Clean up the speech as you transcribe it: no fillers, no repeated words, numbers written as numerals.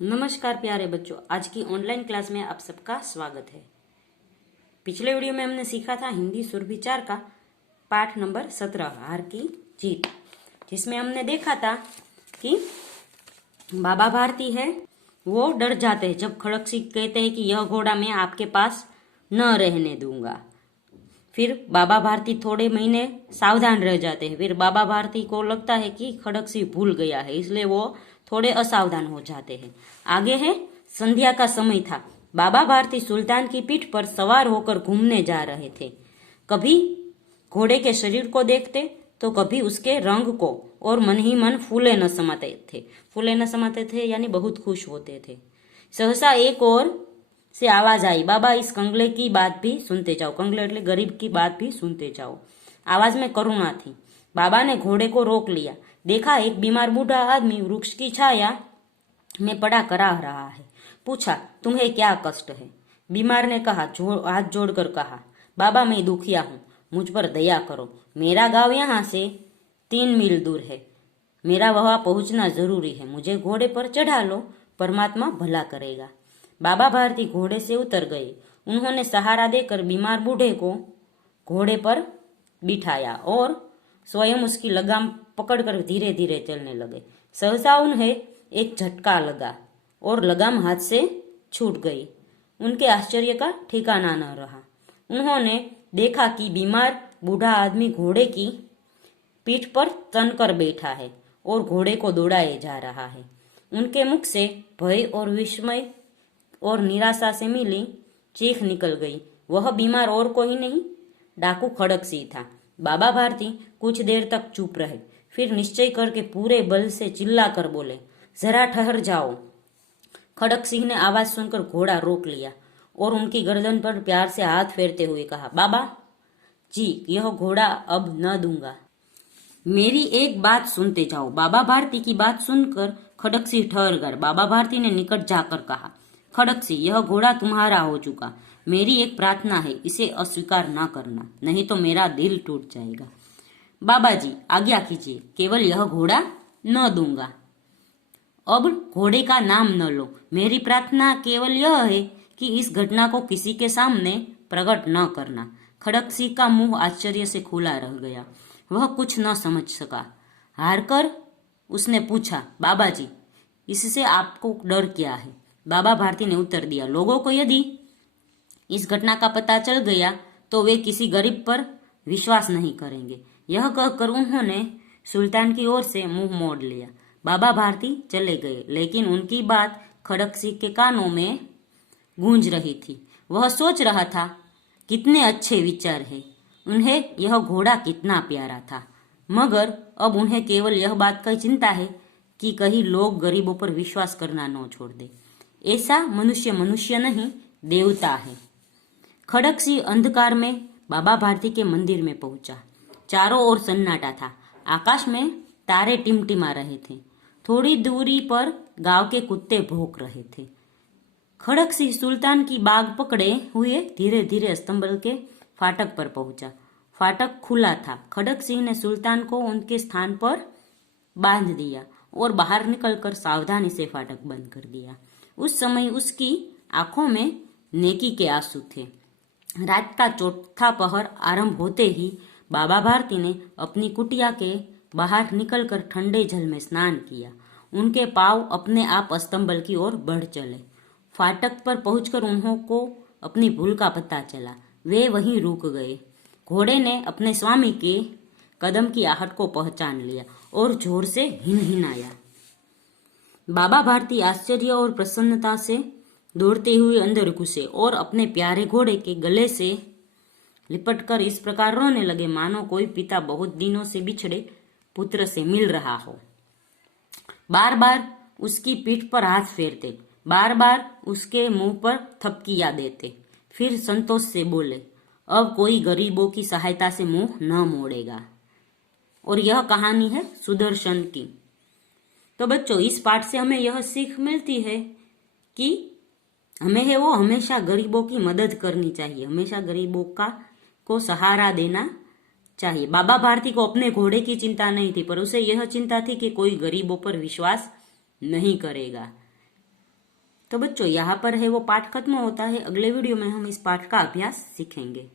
नमस्कार प्यारे बच्चों, आज की ऑनलाइन क्लास में आप सबका स्वागत है। पिछले वीडियो में हमने सीखा था हिंदी सुरविचार का पाठ नंबर 17 हार की जीत, जिसमें हमने देखा था कि बाबा भारती है वो डर जाते हैं जब खड़क सिंह कहते हैं कि यह घोड़ा मैं आपके पास न रहने दूंगा। फिर बाबा भारती थोड़े महीने सावधान रह जाते हैं। फिर बाबा भारती को लगता है कि खड़क सिंह भूल गया है, इसलिए वो थोड़े असावधान हो जाते हैं। आगे है, संध्या का समय था। बाबा भारती सुल्तान की पीठ पर सवार होकर घूमने जा रहे थे। कभी घोड़े के शरीर को देखते तो कभी उसके रंग को, और मन ही मन फूले न समाते थे यानी बहुत खुश होते थे। सहसा एक और से आवाज आई, बाबा इस कंगले की बात भी सुनते जाओ। कंगले એટલે गरीब की बात भी सुनते जाओ। आवाज में करुणा थी। बाबा ने घोड़े को रोक लिया। देखा एक बीमार बूढ़ा आदमी वृक्ष की छाया में पड़ा कराह रहा है। पूछा, तुम्हें क्या कष्ट है? बीमार ने कहा, हाथ जोड़कर कहा, बाबा मैं दुखिया हूँ, मुझ पर दया करो। मेरा गांव यहाँ से 3 मील दूर है। मेरा वहां पहुंचना जरूरी है। मुझे घोड़े पर चढ़ा लो, परमात्मा भला करेगा। बाबा भारती घोड़े से उतर गए। उन्होंने सहारा देकर बीमार बूढ़े को घोड़े पर बिठाया और स्वयं उसकी लगाम पकड़कर धीरे धीरे चलने लगे। सहसा उन्हें एक झटका लगा और लगाम हाथ से छूट गई। उनके आश्चर्य का ठिकाना न रहा। उन्होंने देखा कि बीमार बूढ़ा आदमी घोड़े की पीठ पर तनकर बैठा है और घोड़े को दौड़ाए जा रहा है। उनके मुख से भय और विस्मय और निराशा से मिली चीख निकल गई। वह बीमार और कोई नहीं, डाकू खड़क सिंह था। बाबा भारती कुछ देर तक चुप रहे, फिर निश्चय करके पूरे बल से चिल्ला कर बोले, जरा ठहर जाओ। खड़क सिंह ने आवाज सुनकर घोड़ा रोक लिया और उनकी गर्दन पर प्यार से हाथ फेरते हुए कहा, बाबा जी यह घोड़ा अब न दूंगा। मेरी एक बात सुनते जाओ। बाबा भारती की बात सुनकर खड़क सिंह ठहर गए। बाबा भारती ने निकट जाकर कहा, खड़क सिंह यह घोड़ा तुम्हारा हो चुका। मेरी एक प्रार्थना है, इसे अस्वीकार ना करना, नहीं तो मेरा दिल टूट जाएगा। बाबा जी आज्ञा कीजिए, केवल यह घोड़ा न दूंगा। अब घोड़े का नाम न लो। मेरी प्रार्थना केवल यह है कि इस घटना को किसी के सामने प्रकट न करना। खड़क सिंह का मुंह आश्चर्य से खुला रह गया। वह कुछ न समझ सका। हारकर उसने पूछा, बाबा जी इससे आपको डर क्या है? बाबा भारती ने उत्तर दिया, लोगों को यदि इस घटना का पता चल गया तो वे किसी गरीब पर विश्वास नहीं करेंगे। यह कहकर उन्होंने सुल्तान की ओर से मुंह मोड़ लिया। बाबा भारती चले गए, लेकिन उनकी बात खड़क सिंह के कानों में गूंज रही थी। वह सोच रहा था, कितने अच्छे विचार है, उन्हें यह घोड़ा कितना प्यारा था, मगर अब उन्हें केवल यह बात की चिंता है कि कहीं लोग गरीबों पर विश्वास करना न छोड़ दे। ऐसा मनुष्य नहीं, देवता है। खड़क सिंह अंधकार में बाबा भारती के मंदिर में पहुंचा। चारों ओर सन्नाटा था। आकाश में तारे टिमटिमा रहे थे। थोड़ी दूरी पर गांव के कुत्ते भौंक रहे थे। खड़क सिंह सुल्तान की बाग पकड़े हुए धीरे धीरे स्तंभल के फाटक पर पहुंचा। फाटक खुला था। खड़क सिंह ने सुल्तान को उनके स्थान पर बांध दिया और बाहर निकलकर सावधानी से फाटक बंद कर दिया। उस समय उसकी आंखों में नेकी के आंसू थे। रात का चौथा पहर आरंभ होते ही बाबा भारती ने अपनी कुटिया के बाहर निकलकर ठंडे जल में स्नान किया। उनके पांव अपने आप अस्तंबल की ओर बढ़ चले। फाटक पर पहुंचकर उनको अपनी भूल का पता चला। वे वहीं रुक गए। घोड़े ने अपने स्वामी के कदम की आहट को पहचान लिया और जोर से हिनहिनाया। बाबा भारती आश्चर्य और प्रसन्नता से दौड़ते हुए अंदर घुसे और अपने प्यारे घोड़े के गले से लिपटकर इस प्रकार रोने लगे मानो कोई पिता बहुत दिनों से बिछड़े पुत्र से मिल रहा हो। बार बार उसकी पीठ पर हाथ फेरते, बार बार उसके मुंह पर थपकियां देते, फिर संतोष से बोले, अब कोई गरीबों की सहायता से मुंह न मोड़ेगा। और यह कहानी है सुदर्शन की। तो बच्चों इस पाठ से हमें यह सीख मिलती है कि हमें है वो हमेशा गरीबों की मदद करनी चाहिए, हमेशा गरीबों को सहारा देना चाहिए। बाबा भारती को अपने घोड़े की चिंता नहीं थी, पर उसे यह चिंता थी कि कोई गरीबों पर विश्वास नहीं करेगा। तो बच्चों यहाँ पर है वो पाठ खत्म होता है। अगले वीडियो में हम इस पाठ का अभ्यास सीखेंगे।